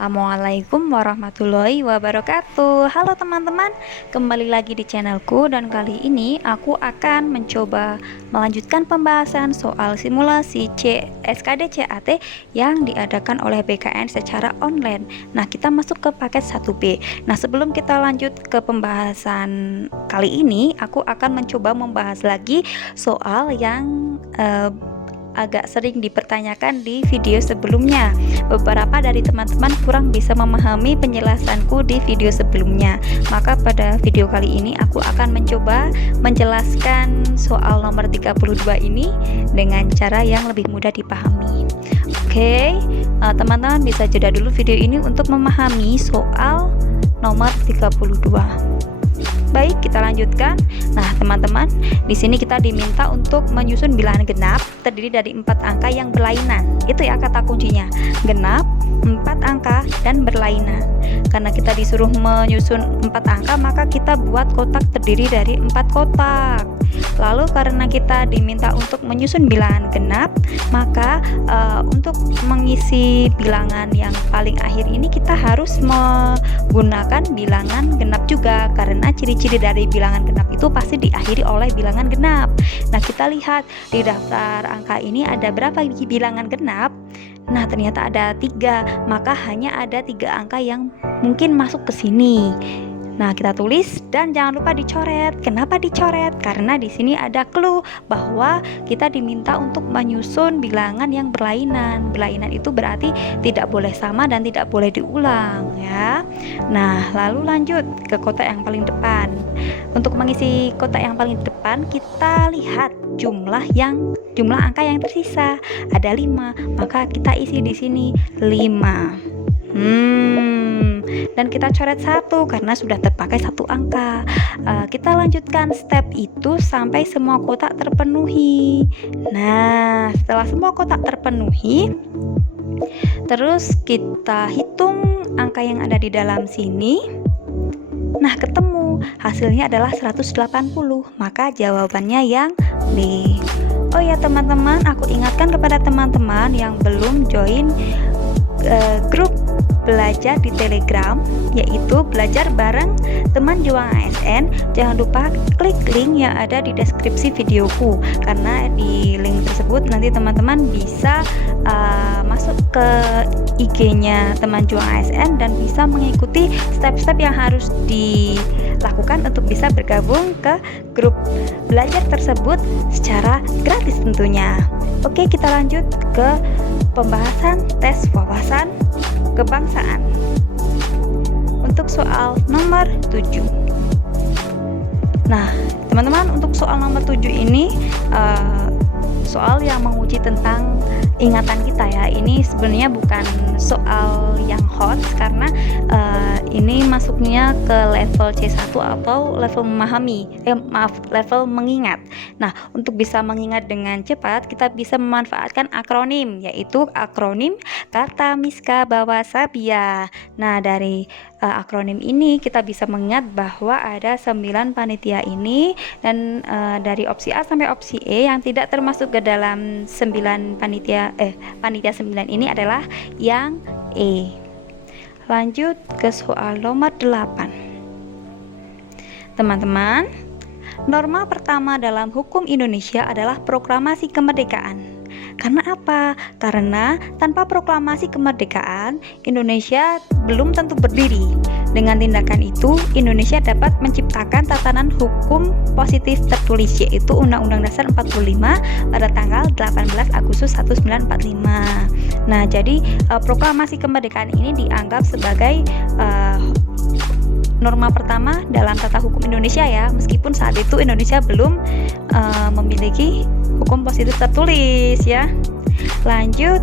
Assalamualaikum warahmatullahi wabarakatuh. Halo teman-teman, kembali lagi di channelku dan kali ini aku akan mencoba melanjutkan pembahasan soal simulasi SKD CAT yang diadakan oleh BKN secara online. Nah, kita masuk ke paket 1B. Nah, sebelum kita lanjut ke pembahasan kali ini, aku akan mencoba membahas lagi soal yang agak sering dipertanyakan di video sebelumnya. Beberapa dari teman-teman kurang bisa memahami penjelasanku di video sebelumnya. Maka pada video kali ini aku akan mencoba menjelaskan soal nomor 32 ini dengan cara yang lebih mudah dipahami. Oke, teman-teman bisa jeda dulu video ini untuk memahami soal nomor 32. Baik, kita lanjutkan. Nah, teman-teman, di sini kita diminta untuk menyusun bilangan genap terdiri dari 4 angka yang berlainan. Itu ya kata kuncinya. Genap, 4 angka dan berlainan. Karena kita disuruh menyusun 4 angka, maka kita buat kotak terdiri dari 4 kotak. Lalu karena kita diminta untuk menyusun bilangan genap, maka untuk mengisi bilangan yang paling akhir ini kita harus menggunakan bilangan genap juga, karena ciri-ciri dari bilangan genap itu pasti diakhiri oleh bilangan genap. Nah, kita lihat di daftar angka ini ada berapa bilangan genap. Nah, ternyata ada 3, maka hanya ada 3 angka yang mungkin masuk ke sini. Nah, kita tulis dan jangan lupa dicoret. Kenapa dicoret? Karena di sini ada clue bahwa kita diminta untuk menyusun bilangan yang berlainan. Berlainan itu berarti tidak boleh sama dan tidak boleh diulang, ya. Nah, lalu lanjut ke kotak yang paling depan. Untuk mengisi kotak yang paling depan, kita lihat jumlah angka yang tersisa. Ada 5, maka kita isi di sini 5. Dan kita coret 1 karena sudah terpakai 1 angka. Kita lanjutkan step itu sampai semua kotak terpenuhi. Nah, setelah semua kotak terpenuhi, terus kita hitung angka yang ada di dalam sini. Nah, ketemu hasilnya adalah 180, maka jawabannya yang B. Oh ya teman-teman, aku ingatkan kepada teman-teman yang belum join grup belajar di Telegram, yaitu belajar bareng teman juang ASN. Jangan lupa klik link yang ada di deskripsi videoku, karena di link tersebut nanti teman-teman bisa masuk ke IG-nya teman juang ASN dan bisa mengikuti step-step yang harus dilakukan untuk bisa bergabung ke grup belajar tersebut secara gratis tentunya. Oke, kita lanjut ke pembahasan tes wawasan kebangsaan untuk soal nomor 7. Nah, teman-teman, untuk soal nomor 7 ini soal yang menguji tentang ingatan kita ya. Ini sebenarnya bukan soal yang hot karena ini masuknya ke level C1 atau level level mengingat. Nah, untuk bisa mengingat dengan cepat, kita bisa memanfaatkan akronim, yaitu akronim Kata Miska Bawa Sabia. Nah, dari akronim ini kita bisa mengingat bahwa ada 9 panitia ini, dan dari opsi A sampai opsi E yang tidak termasuk ke dalam 9 panitia 9 ini adalah yang E. Lanjut ke soal nomor 8. Teman-teman, norma pertama dalam hukum Indonesia adalah proklamasi kemerdekaan. Karena apa? Karena tanpa proklamasi kemerdekaan, Indonesia belum tentu berdiri. Dengan tindakan itu, Indonesia dapat menciptakan tatanan hukum positif tertulis, yaitu Undang-Undang Dasar 45 pada tanggal 18 Agustus 1945. Nah, jadi proklamasi kemerdekaan ini dianggap sebagai norma pertama dalam tata hukum Indonesia ya, meskipun saat itu Indonesia belum memiliki hukum positif tertulis ya. Lanjut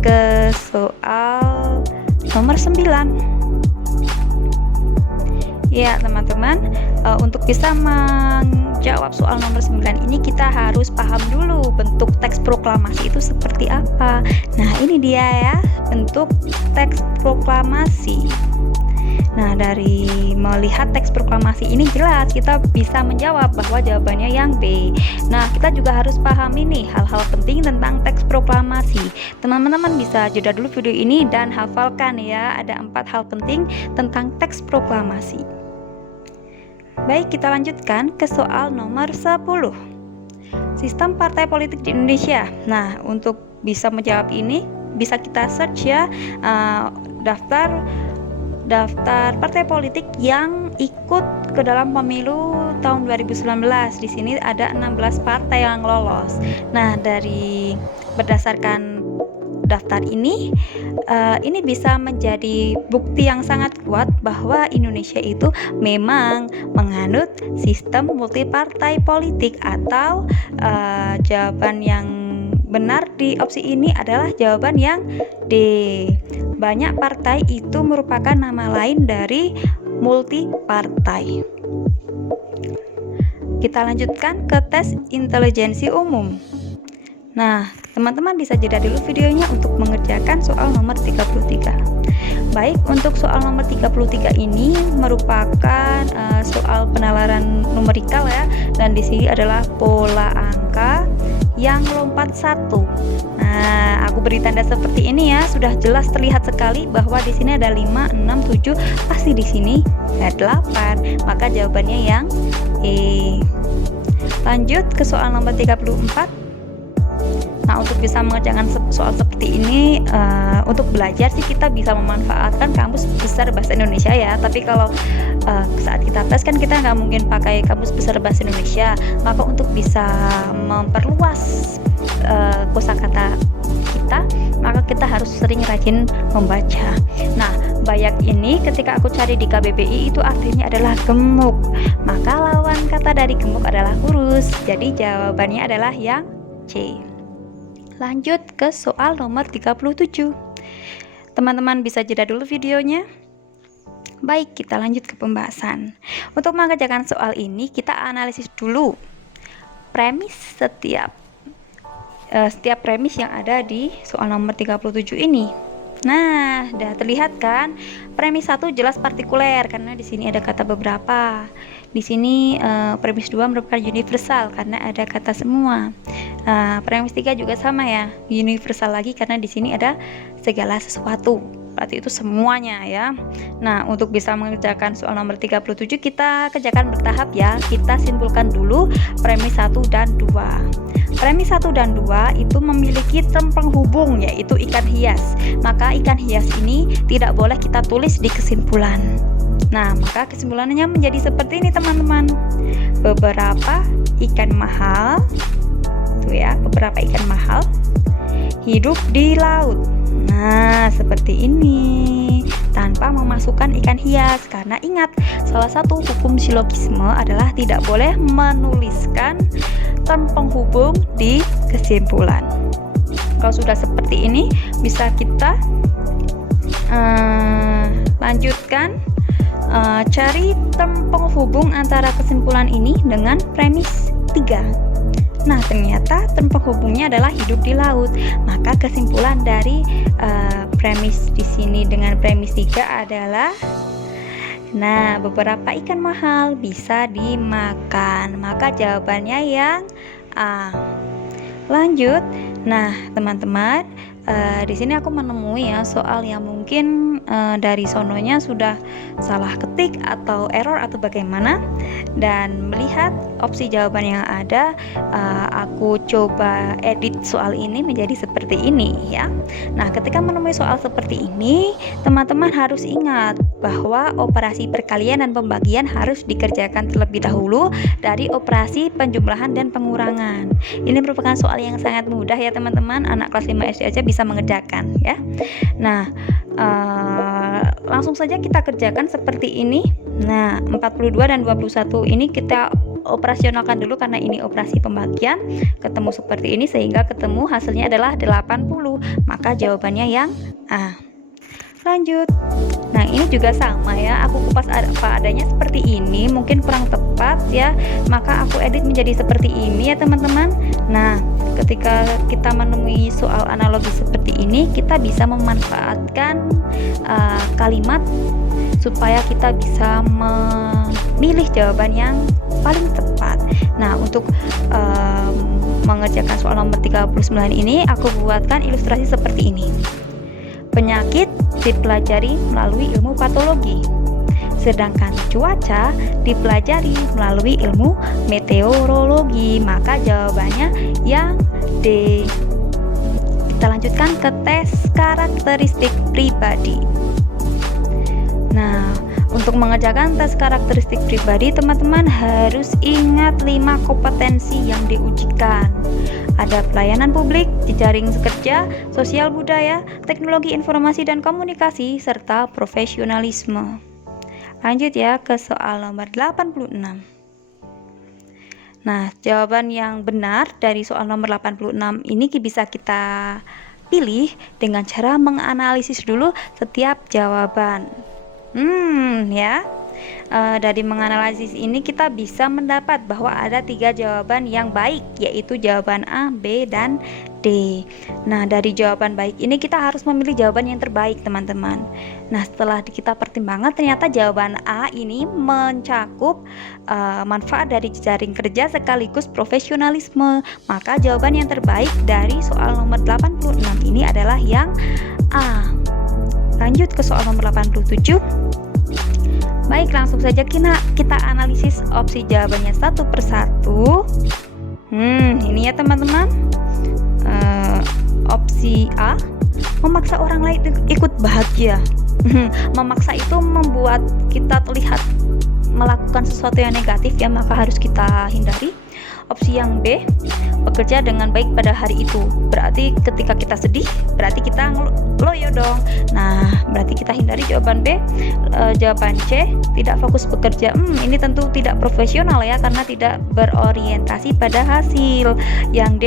ke soal nomor 9. Ya teman-teman, untuk bisa menjawab soal nomor 9 ini kita harus paham dulu bentuk teks proklamasi itu seperti apa. Nah, ini dia ya bentuk teks proklamasi. Nah, dari melihat teks proklamasi ini jelas kita bisa menjawab bahwa jawabannya yang B. Nah, kita juga harus pahami nih hal-hal penting tentang teks proklamasi. Teman-teman bisa jeda dulu video ini dan hafalkan ya, ada 4 hal penting tentang teks proklamasi. Baik, kita lanjutkan ke soal nomor 10. Sistem partai politik di Indonesia. Nah, untuk bisa menjawab ini bisa kita search ya, daftar partai politik yang ikut ke dalam pemilu tahun 2019. Di sini ada 16 partai yang lolos. Nah, dari berdasarkan daftar ini bisa menjadi bukti yang sangat kuat bahwa Indonesia itu memang menganut sistem multipartai politik, atau jawaban yang benar di opsi ini adalah jawaban yang D. Banyak partai itu merupakan nama lain dari multipartai. Kita lanjutkan ke tes intelijensi umum. Nah, teman-teman bisa jeda dulu videonya untuk mengerjakan soal nomor 33. Baik, untuk soal nomor 33 ini merupakan soal penalaran numerikal ya, dan di sini adalah pola angka yang lompat 1. Nah, aku beri tanda seperti ini ya, sudah jelas terlihat sekali bahwa di sini ada 5, 6, 7, pasti di sini ada 8. Maka jawabannya yang E. Lanjut ke soal nomor 34. Nah, untuk bisa mengerjakan soal seperti ini, untuk belajar sih kita bisa memanfaatkan Kamus Besar Bahasa Indonesia ya. Tapi kalau saat kita tes kan kita nggak mungkin pakai Kamus Besar Bahasa Indonesia. Maka untuk bisa memperluas kosakata kita, maka kita harus sering rajin membaca. Nah, bayak ini ketika aku cari di KBBI itu artinya adalah gemuk. Maka lawan kata dari gemuk adalah kurus. Jadi jawabannya adalah yang C. Lanjut ke soal nomor 37. Teman-teman bisa jeda dulu videonya. Baik, kita lanjut ke pembahasan. Untuk mengerjakan soal ini kita analisis dulu premis setiap premis yang ada di soal nomor 37 ini. Nah, udah terlihat kan? Premis 1 jelas partikuler karena di sini ada kata beberapa. Di sini premis 2 merupakan universal karena ada kata semua. Premis 3 juga sama ya, universal lagi karena di sini ada segala sesuatu. Berarti itu semuanya ya. Nah, untuk bisa mengerjakan soal nomor 37 kita kerjakan bertahap ya. Kita simpulkan dulu premis 1 dan 2. Premis 1 dan 2 itu memiliki term penghubung yaitu ikan hias. Maka ikan hias ini tidak boleh kita tulis di kesimpulan. Nah, maka kesimpulannya menjadi seperti ini teman-teman. Beberapa ikan mahal, tuh ya, beberapa ikan mahal hidup di laut. Nah, seperti ini, tanpa memasukkan ikan hias. Karena ingat, salah satu hukum silogisme adalah tidak boleh menuliskan term penghubung di kesimpulan. Kalau sudah seperti ini, bisa kita lanjutkan cari term penghubung antara kesimpulan ini dengan premis 3. Nah, ternyata term penghubungnya adalah hidup di laut. Maka kesimpulan dari premis di sini dengan premis 3 adalah, nah, beberapa ikan mahal bisa dimakan. Maka jawabannya yang A. Lanjut. Nah, teman-teman, di sini aku menemui ya soal yang mungkin dari sononya sudah salah ketik atau error atau bagaimana, dan melihat opsi jawaban yang ada, aku coba edit soal ini menjadi seperti ini ya. Nah, ketika menemui soal seperti ini, teman-teman harus ingat bahwa operasi perkalian dan pembagian harus dikerjakan terlebih dahulu dari operasi penjumlahan dan pengurangan. Ini merupakan soal yang sangat mudah ya teman-teman, anak kelas 5 SD aja bisa mengerjakan ya. Nah, langsung saja kita kerjakan seperti ini. Nah, 42 dan 21 ini kita operasionalkan dulu karena ini operasi pembagian. Ketemu seperti ini sehingga ketemu hasilnya adalah 80. Maka jawabannya yang A. Lanjut. Nah, ini juga sama ya, aku kupas apa adanya seperti ini, mungkin kurang tepat ya, maka aku edit menjadi seperti ini ya teman-teman. Nah, ketika kita menemui soal analogi seperti ini, kita bisa memanfaatkan kalimat supaya kita bisa memilih jawaban yang paling tepat. Nah, untuk mengerjakan soal nomor 39 ini, aku buatkan ilustrasi seperti ini. Penyakit dipelajari melalui ilmu patologi, sedangkan cuaca dipelajari melalui ilmu meteorologi. Maka jawabannya yang D. Kita lanjutkan ke tes karakteristik pribadi. Nah, untuk mengerjakan tes karakteristik pribadi, teman-teman harus ingat 5 kompetensi yang diujikan. Ada pelayanan publik, jejaring kerja, sosial budaya, teknologi informasi dan komunikasi, serta profesionalisme. Lanjut ya ke soal nomor 86. Nah, jawaban yang benar dari soal nomor 86 ini bisa kita pilih dengan cara menganalisis dulu setiap jawaban. Ya. Dari menganalisis ini kita bisa mendapat bahwa ada 3 jawaban yang baik, yaitu jawaban A, B, dan D. Nah, dari jawaban baik ini kita harus memilih jawaban yang terbaik, teman-teman. Nah, setelah kita pertimbangkan, ternyata jawaban A ini mencakup manfaat dari jejaring kerja sekaligus profesionalisme. Maka jawaban yang terbaik dari soal nomor 86 ini adalah yang A. Lanjut ke soal nomor 87. Baik, langsung saja kita analisis opsi jawabannya satu persatu. Ini ya teman-teman. Opsi A, memaksa orang lain ikut bahagia. Memaksa itu membuat kita terlihat melakukan sesuatu yang negatif ya, maka harus kita hindari. Opsi yang B, bekerja dengan baik pada hari itu. Berarti ketika kita sedih, berarti kita loyo dong. Nah, berarti kita hindari jawaban B. Jawaban C, tidak fokus bekerja. Ini tentu tidak profesional ya, karena tidak berorientasi pada hasil. Yang D,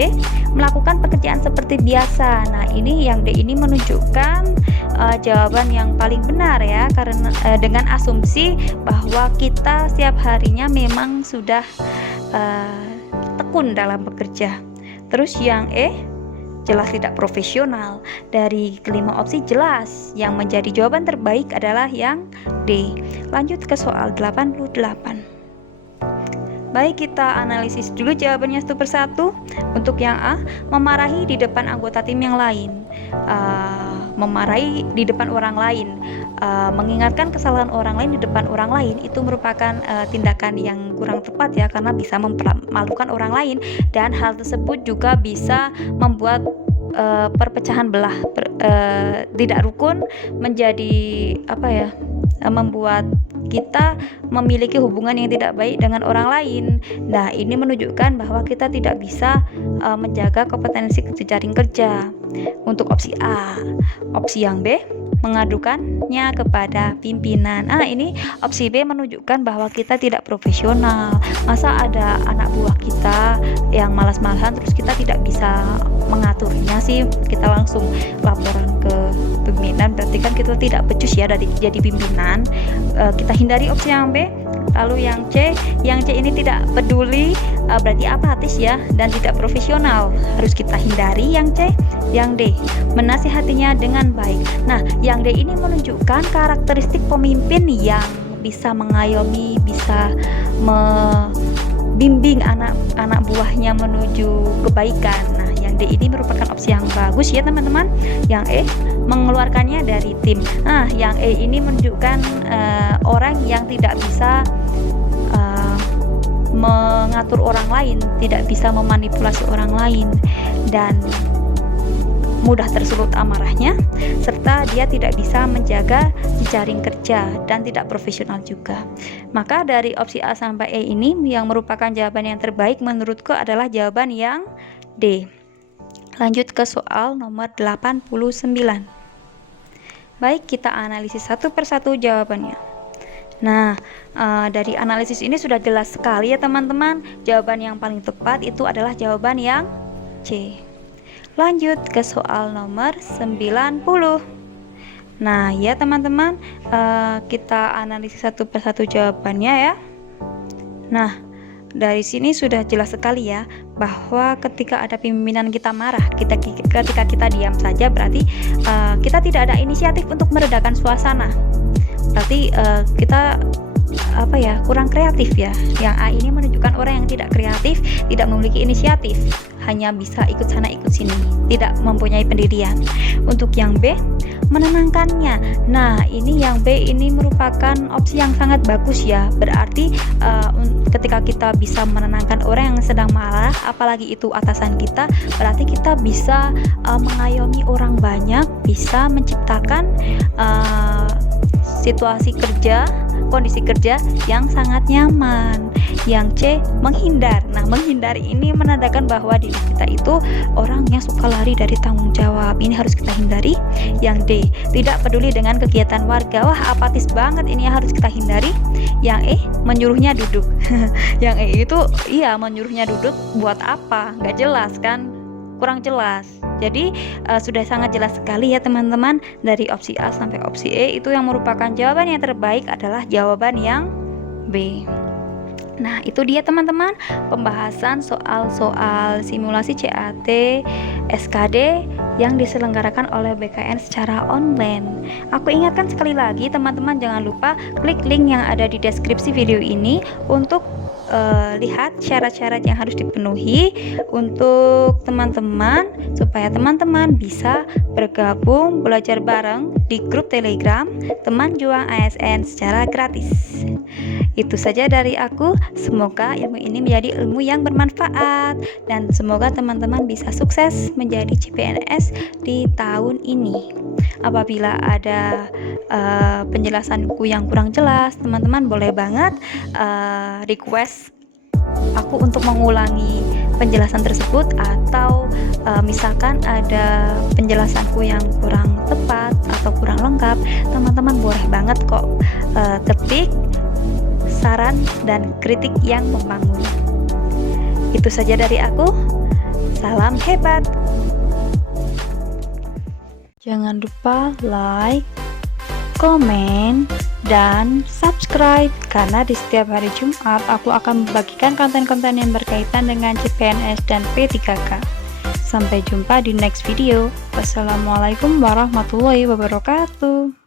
melakukan pekerjaan seperti biasa. Nah, ini yang D ini menunjukkan jawaban yang paling benar ya, karena dengan asumsi bahwa kita setiap harinya memang sudah tekun dalam bekerja. Terus yang E, jelas tidak profesional. Dari kelima opsi jelas yang menjadi jawaban terbaik adalah yang D. Lanjut ke soal 88. Baik, kita analisis dulu jawabannya satu persatu. Untuk yang A, memarahi di depan anggota tim yang lain. Memarahi di depan orang lain, mengingatkan kesalahan orang lain di depan orang lain itu merupakan tindakan yang kurang tepat ya, karena bisa mempermalukan orang lain, dan hal tersebut juga bisa membuat perpecahan belah, tidak rukun menjadi membuat kita memiliki hubungan yang tidak baik dengan orang lain. Nah, ini menunjukkan bahwa kita tidak bisa menjaga kompetensi jejaring kerja. Untuk opsi A. Opsi yang B, mengadukannya kepada pimpinan. Ini opsi B menunjukkan bahwa kita tidak profesional. Masa ada anak buah kita yang malas-malasan terus kita tidak bisa mengaturnya sih, kita langsung laporan ke pimpinan, berarti kan kita tidak becus ya dari jadi pimpinan. Kita hindari opsi yang B. Lalu yang C ini tidak peduli, berarti apatis ya dan tidak profesional, harus kita hindari yang C. Yang D, menasihatinya dengan baik. Nah, yang D ini menunjukkan karakteristik pemimpin yang bisa mengayomi, bisa membimbing anak buahnya menuju kebaikan. Nah, yang D ini merupakan opsi yang bagus ya teman-teman. Yang E, mengeluarkannya dari tim. Nah, yang E ini menunjukkan orang yang tidak bisa mengatur orang lain, tidak bisa memanipulasi orang lain, dan mudah tersulut amarahnya, serta dia tidak bisa menjaga jejaring kerja dan tidak profesional juga. Maka dari opsi A sampai E ini yang merupakan jawaban yang terbaik menurutku adalah jawaban yang D. Lanjut ke soal nomor 89. Baik, kita analisis satu persatu jawabannya. Nah, dari analisis ini sudah jelas sekali ya teman-teman, jawaban yang paling tepat itu adalah jawaban yang C. Lanjut ke soal nomor 90. Nah ya teman-teman, kita analisis satu persatu jawabannya ya. Nah dari sini sudah jelas sekali ya, bahwa ketika ada pimpinan kita marah, ketika kita diam saja, berarti kita tidak ada inisiatif untuk meredakan suasana. Berarti kita kurang kreatif ya. Yang A ini menunjukkan orang yang tidak kreatif, tidak memiliki inisiatif, hanya bisa ikut sana ikut sini, tidak mempunyai pendirian. Untuk yang B, menenangkannya. Nah ini yang B ini merupakan opsi yang sangat bagus ya. Berarti ketika kita bisa menenangkan orang yang sedang marah, apalagi itu atasan kita, berarti kita bisa mengayomi orang banyak, bisa menciptakan situasi kerja, kondisi kerja yang sangat nyaman. Yang C, menghindar. Nah menghindar ini menandakan bahwa diri kita itu orang yang suka lari dari tanggung jawab, ini harus kita hindari. Yang D, tidak peduli dengan kegiatan warga. Wah apatis banget, ini harus kita hindari. Yang E, menyuruhnya duduk. Yang E itu menyuruhnya duduk buat apa, nggak jelas kan, kurang jelas. Jadi sudah sangat jelas sekali ya teman-teman, dari opsi A sampai opsi E itu yang merupakan jawaban yang terbaik adalah jawaban yang B. Nah itu dia teman-teman, pembahasan soal-soal simulasi CAT SKD yang diselenggarakan oleh BKN secara online. Aku ingatkan sekali lagi teman-teman, jangan lupa klik link yang ada di deskripsi video ini untuk lihat syarat-syarat yang harus dipenuhi untuk teman-teman, supaya teman-teman bisa bergabung belajar bareng di grup Telegram Teman Juang ASN secara gratis. Itu saja dari aku, semoga ilmu ini menjadi ilmu yang bermanfaat dan semoga teman-teman bisa sukses menjadi CPNS di tahun ini. Apabila ada penjelasanku yang kurang jelas, teman-teman boleh banget request aku untuk mengulangi penjelasan tersebut, atau misalkan ada penjelasanku yang kurang tepat atau kurang lengkap, teman-teman boleh banget kok ketik saran dan kritik yang membangun. Itu saja dari aku, salam hebat. Jangan lupa like, komen, dan subscribe, karena di setiap hari Jumat aku akan membagikan konten-konten yang berkaitan dengan CPNS dan P3K. Sampai jumpa di next video. Wassalamualaikum warahmatullahi wabarakatuh.